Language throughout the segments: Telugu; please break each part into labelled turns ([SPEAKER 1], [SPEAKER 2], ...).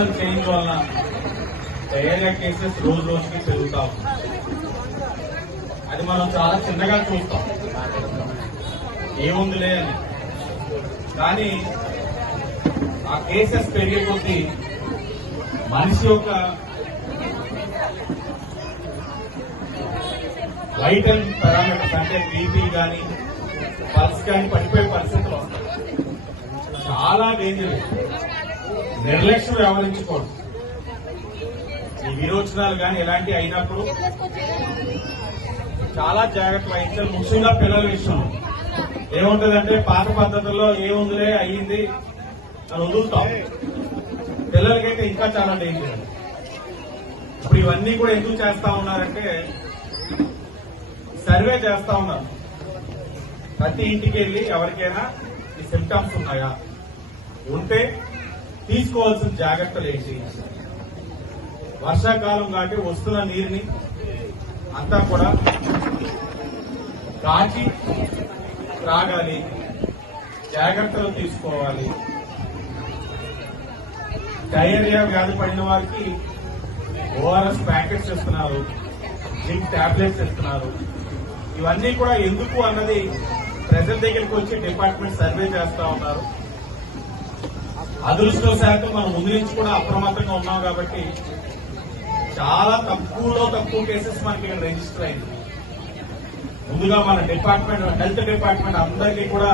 [SPEAKER 1] సీజనల్ చేంజ్ వలన డయేరియా కేసెస్ రోజు రోజుకి పెరుగుతా అది మనం చాలా చిన్నగా చూస్తాం. ఏముందిలే అని. కానీ ఆ కేసెస్ పెరిగే కొద్దీ మనిషి యొక్క వైటల్ పారామీటర్స్ అంటే బీపీ కానీ పల్స్ కానీ పడిపోయే పరిస్థితులు వస్తాయి. చాలా డేంజర్ నిర్లక్ష్యం వ్యవహరించుకోండి ఈ విరోచనాలు కానీ ఇలాంటివి అయినప్పుడు చాలా జాగ్రత్త వహించాలి. ముఖ్యంగా పిల్లల విషయంలో. ఏముంటదంటే పాత పద్ధతుల్లో ఏముందిలే అయ్యింది అని వదులుతాం. పిల్లలకైతే ఇంకా చాలా డేంజర్ ఇప్పుడు ఇవన్నీ కూడా ఎందుకు చేస్తా ఉన్నారంటే సర్వే చేస్తా ఉన్నారు. ప్రతి ఇంటికి వెళ్ళి ఎవరికైనా ఈ సిమ్టమ్స్ ఉన్నాయా? ఉంటే తీసుకోవాల్సిన జాగ్రత్తలు ఏంటి వర్షాకాలం కాబట్టి వస్తున్న నీరుని అంతా కూడా కాచి త్రాగాలి జాగ్రత్తలు తీసుకోవాలి. డయేరియా వ్యాధి పడిన వారికి ఓఆర్ఎస్ ప్యాకెట్స్ ఇస్తున్నారు జింక్ టాబ్లెట్స్ ఇస్తున్నారు. ఇవన్నీ కూడా ఎందుకు అన్నది ప్రజల దగ్గరికి వచ్చి డిపార్ట్మెంట్ సర్వే చేస్తా ఉన్నారు. అదృష్టవశాత్తు మనం ముందు నుంచి కూడా అప్రమత్తంగా ఉన్నాం కాబట్టి చాలా తక్కువలో తక్కువ కేసెస్ మనకి ఇక్కడ రిజిస్టర్ అయింది ముందుగా మన డిపార్ట్మెంట్ హెల్త్ డిపార్ట్మెంట్ అందరికీ కూడా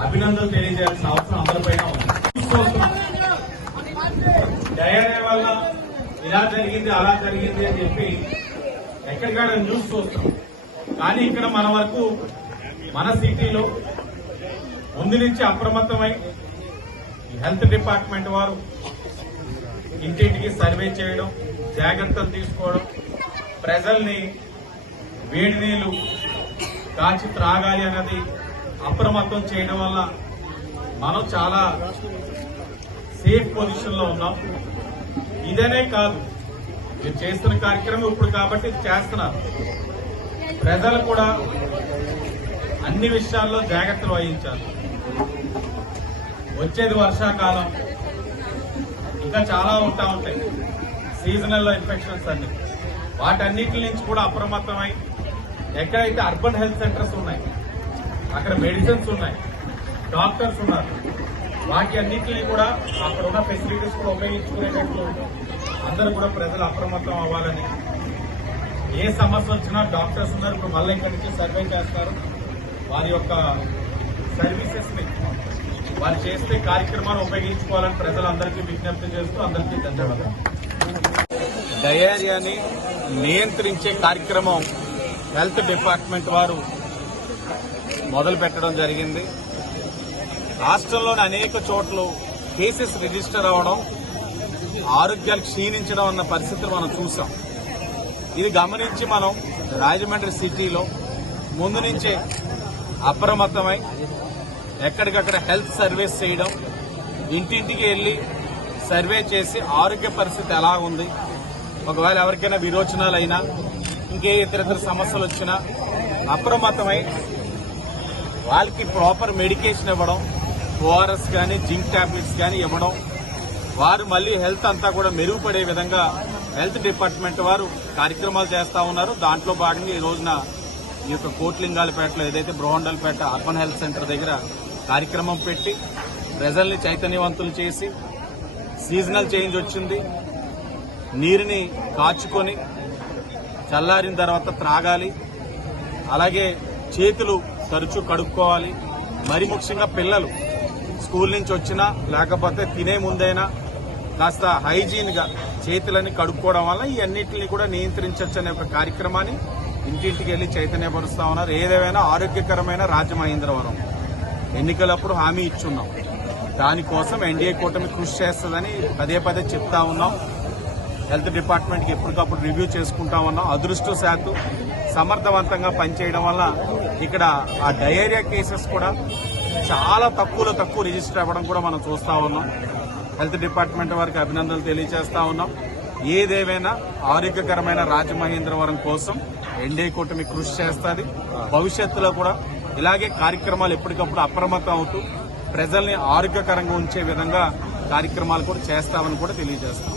[SPEAKER 1] అభినందనలు తెలియజేయాల్సిన అవసరం అందరిపైన ఉంది చూస్తున్నాం. వల్ల ఇలా జరిగింది అలా జరిగింది అని చెప్పి ఎక్కడికాడ న్యూస్ చూస్తాం కానీ ఇక్కడ మన వరకు మన సిటీలో ముందు నుంచి అప్రమత్తమై హెల్త్ డిపార్ట్మెంట్ వారు ఇంటింటికి సర్వే చేయడం జాగ్రత్తలు తీసుకోవడం ప్రజల్ని వేడి నీళ్ళు కాచి త్రాగాలి అన్నది అప్రమత్తం చేయడం వల్ల మనం చాలా సేఫ్ పొజిషన్లో ఉన్నాం. ఇదనే కాదు మీరు చేస్తున్న కార్యక్రమం ఇప్పుడు కాబట్టి ఇది చేస్తున్నారు. ప్రజలు కూడా అన్ని విషయాల్లో జాగ్రత్తలు వహించాలి. వచ్చేది వర్షాకాలం. ఇంకా చాలా ఉంటా ఉంటాయి. సీజనల్ ఇన్ఫెక్షన్స్ అన్ని. వాటన్నిటి నుంచి కూడా అప్రమత్తమై ఎక్కడైతే అర్బన్ హెల్త్ సెంటర్స్ ఉన్నాయి అక్కడ మెడిసిన్స్ ఉన్నాయి డాక్టర్స్ ఉన్నారు వాటి అన్నింటినీ కూడా అక్కడ ఉన్న ఫెసిలిటీస్ కూడా ఉపయోగించుకునేటట్లు అందరూ కూడా ప్రజలు అప్రమత్తం అవ్వాలని. ఏ సమస్య వచ్చినా డాక్టర్స్ ఉన్నారు. ఇప్పుడు మళ్ళీ ఇక్కడి నుంచి సర్వే చేస్తారు. వారి యొక్క సర్వీసెస్ని వారు చేస్తే కార్యక్రమాన్ని ఉపయోగించుకోవాలని ప్రజలందరికీ విజ్ఞప్తి చేస్తూ అందరికీ ధన్యవాదాలు. డయేరియాని నియంత్రించే కార్యక్రమం హెల్త్ డిపార్ట్మెంట్ వారు మొదలు పెట్టడం జరిగింది. రాష్ట్రంలోని అనేక చోట్ల కేసెస్ రిజిస్టర్ అవడం ఆరోగ్యాలు క్షీణించడం అన్న పరిస్థితులు మనం చూసాం. ఇది గమనించి మనం రాజమండ్రి సిటీలో ముందు నుంచే అప్రమత్తమై ఎక్కడికక్కడ హెల్త్ సర్వేస్ చేయడం ఇంటింటికి వెళ్ళి సర్వే చేసి ఆరోగ్య పరిస్థితి ఎలా ఉంది ఒకవేళ ఎవరికైనా విరోచనాలు అయినా ఇంకే ఇతర ఇతర సమస్యలు వచ్చినా అప్రమత్తమై వాళ్ళకి ప్రాపర్ మెడికేషన్ ఇవ్వడం ఓఆర్ఎస్ కానీ జింక్ టాబ్లెట్స్ కానీ ఇవ్వడం వారు మళ్ళీ హెల్త్ అంతా కూడా మెరుగుపడే విధంగా హెల్త్ డిపార్ట్మెంట్ వారు కార్యక్రమాలు చేస్తా ఉన్నారు. దాంట్లో భాగంగా ఈ రోజున ఈ యొక్క కోట్లింగాలపేటలో ఏదైతే బ్రోహండల్పేట అర్బన్ హెల్త్ సెంటర్ దగ్గర కార్యక్రమం పెట్టి ప్రజల్ని చైతన్యవంతులు చేసి సీజనల్ చేంజ్ వచ్చింది. నీరుని కాచుకొని చల్లారిన తర్వాత త్రాగాలి. అలాగే చేతులు తరచూ కడుక్కోవాలి. మరి ముఖ్యంగా పిల్లలు స్కూల్ నుంచి వచ్చినా లేకపోతే తినే ముందైనా కాస్త హైజీన్గా చేతులని కడుక్కోవడం వల్ల ఇవన్నింటిని కూడా నియంత్రించవచ్చు అనే ఒక కార్యక్రమాన్ని ఇంటింటికి వెళ్ళి చైతన్యపరుస్తా ఉన్నారు. ఏదేమైనా ఆరోగ్యకరమైన రాజమహేంద్రవరం. ఎన్నికలప్పుడు హామీ ఇచ్చున్నాం. దానికోసం ఎన్డీఏ కూటమి కృషి చేస్తుందని పదే పదే చెప్తా ఉన్నాం. హెల్త్ డిపార్ట్మెంట్కి ఎప్పటికప్పుడు రివ్యూ చేసుకుంటా ఉన్నాం. అదృష్టశాత్తు సమర్థవంతంగా పనిచేయడం వల్ల ఇక్కడ ఆ డయేరియా కేసెస్ కూడా చాలా తక్కువలో తక్కువ రిజిస్టర్ అవ్వడం కూడా మనం చూస్తూ ఉన్నాం. హెల్త్ డిపార్ట్మెంట్ వారికి అభినందనలు తెలియజేస్తా ఉన్నాం. ఏదేమైనా ఆరోగ్యకరమైన రాజమహేంద్రవరం కోసం ఎన్డీఏ కూటమి కృషి చేస్తుంది. భవిష్యత్తులో కూడా ఇలాగే కార్యక్రమాలు ఎప్పటికప్పుడు అప్రమత్తం అవుతూ ప్రజల్ని ఆరోగ్యకరంగా ఉంచే విధంగా కార్యక్రమాలు కూడా చేస్తామని కూడా తెలియజేస్తాం.